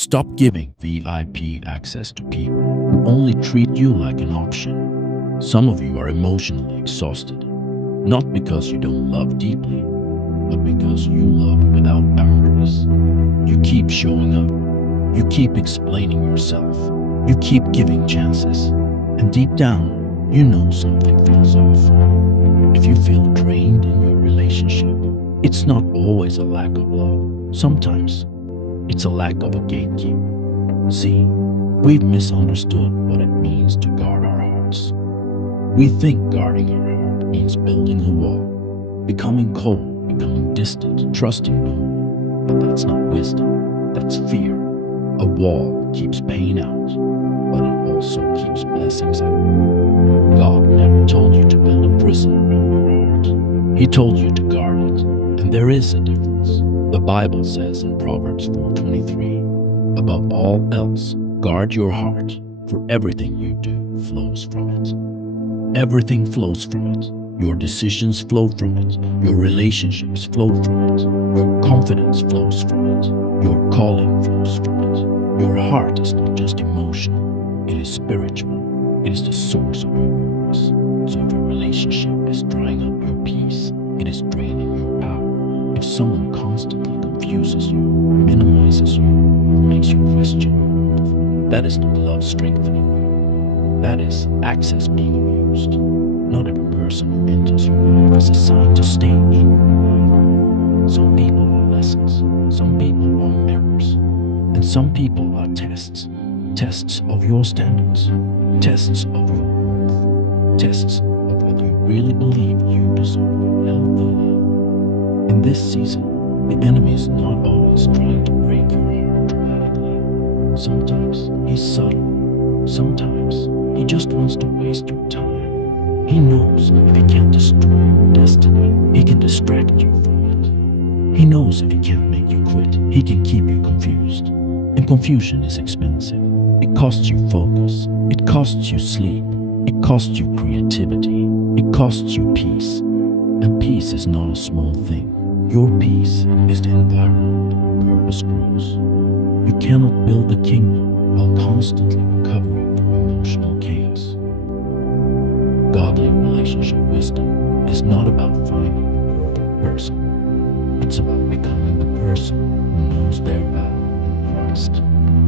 Stop giving VIP access to people who only treat you like an option. Some of you are emotionally exhausted, not because you don't love deeply, but because you love without boundaries. You keep showing up, you keep explaining yourself, you keep giving chances, and deep down, you know something feels off. If you feel drained in your relationship, it's not always a lack of love. Sometimes it's a lack of a gatekeeper. See, we've misunderstood what it means to guard our hearts. We think guarding our heart means building a wall, becoming cold, becoming distant, trusting no one. But that's not wisdom, that's fear. A wall keeps pain out, but it also keeps blessings out. God never told you to build a prison around your heart. He told you to guard it, and there is a difference. The Bible says in Proverbs 4:23, above all else, guard your heart, for everything you do flows from it. Everything flows from it. Your decisions flow from it. Your relationships flow from it. Your confidence flows from it. Your calling flows from it. Your heart is not just emotional, it is spiritual. It is the source of your purpose. So if your relationship is drying up your peace, it is draining your power. If someone constantly confuses you, minimizes you, or makes you question your worth, that is not love strengthening. That is access being used. Not every person who enters your life is assigned to stay in your life. Some people are lessons, some people are mirrors, and some people are tests. Tests of your standards, tests of your worth, tests of whether you really believe you deserve healthy love. In this season, the enemy is not always trying to break your heart dramatically. Sometimes he's subtle. Sometimes he just wants to waste your time. He knows if he can't destroy your destiny, he can distract you from it. He knows if he can't make you quit, he can keep you confused. And confusion is expensive. It costs you focus. It costs you sleep. It costs you creativity. It costs you peace. And peace is not a small thing. Your peace is the environment where purpose grows. You cannot build a kingdom while constantly recovering from emotional chaos. Godly relationship wisdom is not about finding the perfect person. It's about becoming the person who knows their value and Christ.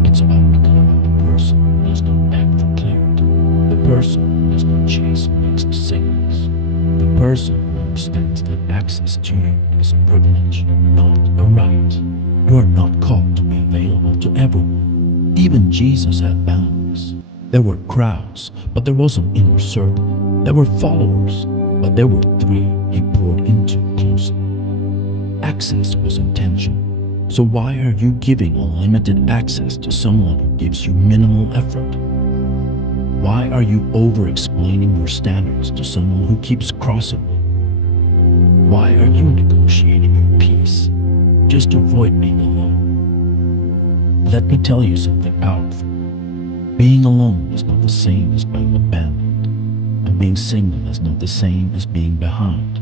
It's about becoming the person who does not beg for clarity. The person who does not chase mixed signals. The person who understands that access to you is a privilege, not a right. You are not called to be available to everyone. Even Jesus had boundaries. There were crowds, but there was an inner circle. There were followers, but there were three he poured into closely. Access was intentional. So why are you giving unlimited access to someone who gives you minimal effort? Why are you over-explaining your standards to someone who keeps crossing them? Why are you negotiating your peace just to avoid being alone? Let me tell you something powerful. Being alone is not the same as being abandoned, and being single is not the same as being behind.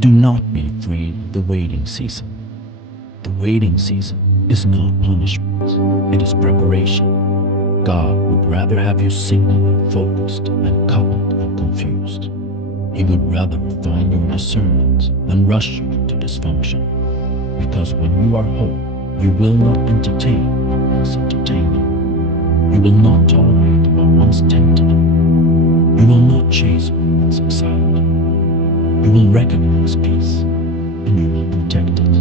Do not be afraid of the waiting season. The waiting season is not punishment, it is preparation. God would rather have you single and focused and coupled and confused. He would rather refine your discernment than rush you into dysfunction. Because when you are whole, you will not entertain what once entertained you. You will not tolerate what once tempted you. You will not chase what once excited you. You will recognize peace, and you will protect it.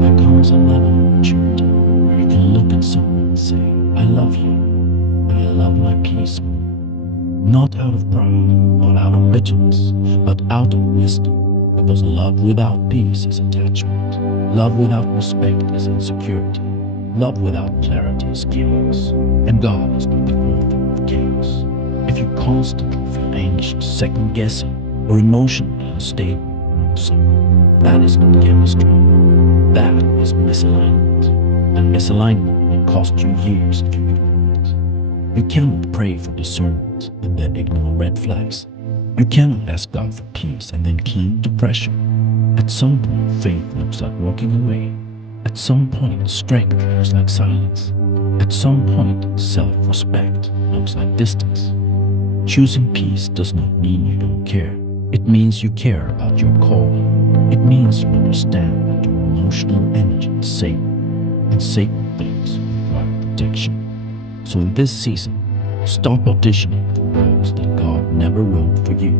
There comes a level of maturity where you can look at someone and say, I love you, and I love my peace. Not out of pride, not out of bitterness, but out of wisdom. Because love without peace is attachment. Love without respect is insecurity. Love without clarity is chaos. And God is not the author of chaos. If you constantly feel anxious, second-guessing, or emotionally unstable, that is not chemistry. That is misalignment. And misalignment will cost you years if you ignore it. You cannot pray for discernment and then ignore red flags. You cannot ask God for peace and then cling to pressure. At some point, faith looks like walking away. At some point, strength looks like silence. At some point, self-respect looks like distance. Choosing peace does not mean you don't care. It means you care about your call. It means you understand that your emotional energy is sacred, and sacred things require protection. So in this season, stop auditioning for roles that God never wrote for you.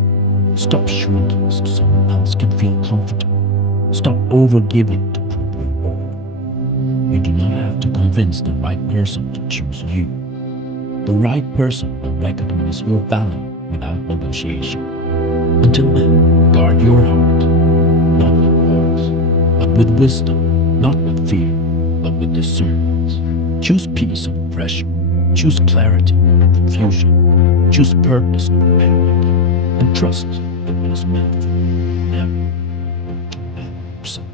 Stop shrinking so someone else can feel comfortable. Stop overgiving to prove your worth. You do not have to convince the right person to choose you. The right person will recognize your value without negotiation. Until then, guard your heart, not with words, but with wisdom, not with fear, but with discernment. Choose peace over pressure. Choose clarity over confusion. Choose purpose over panic. And trust that what is meant for you never to yourself.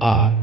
I